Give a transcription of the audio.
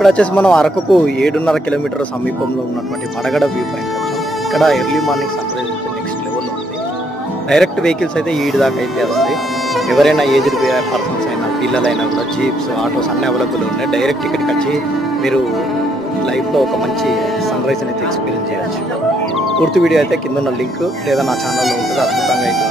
ఇప్పుడు వచ్చేసి మనం అరకుకు 7.5 కిలోమీటర్ సమీపంలో ఉన్నటువంటి మడగడ వ్యూ పాయింట్ వచ్చాం. ఇక్కడ ఎర్లీ మార్నింగ్ సన్ రైజ్ అయితే నెక్స్ట్ లెవెల్లో ఉంది. డైరెక్ట్ వెహికల్స్ అయితే ఈడి దాకా అయితే వస్తాయి. ఎవరైనా ఏజ్డ్ పర్సన్స్ అయినా పిల్లలైనా కూడా జీప్స్ ఆటోస్ అన్నీ అవైలబుల్ ఉన్నాయి. డైరెక్ట్ ఇక్కడికి వచ్చి మీరు లైఫ్లో ఒక మంచి సన్ రైజ్ అయితే ఎక్స్పీరియన్స్ చేయొచ్చు. పూర్తి వీడియో అయితే కింద ఉన్న లింక్ లేదా నా ఛానల్లో ఉంటుంది. అద్భుతంగా అయితే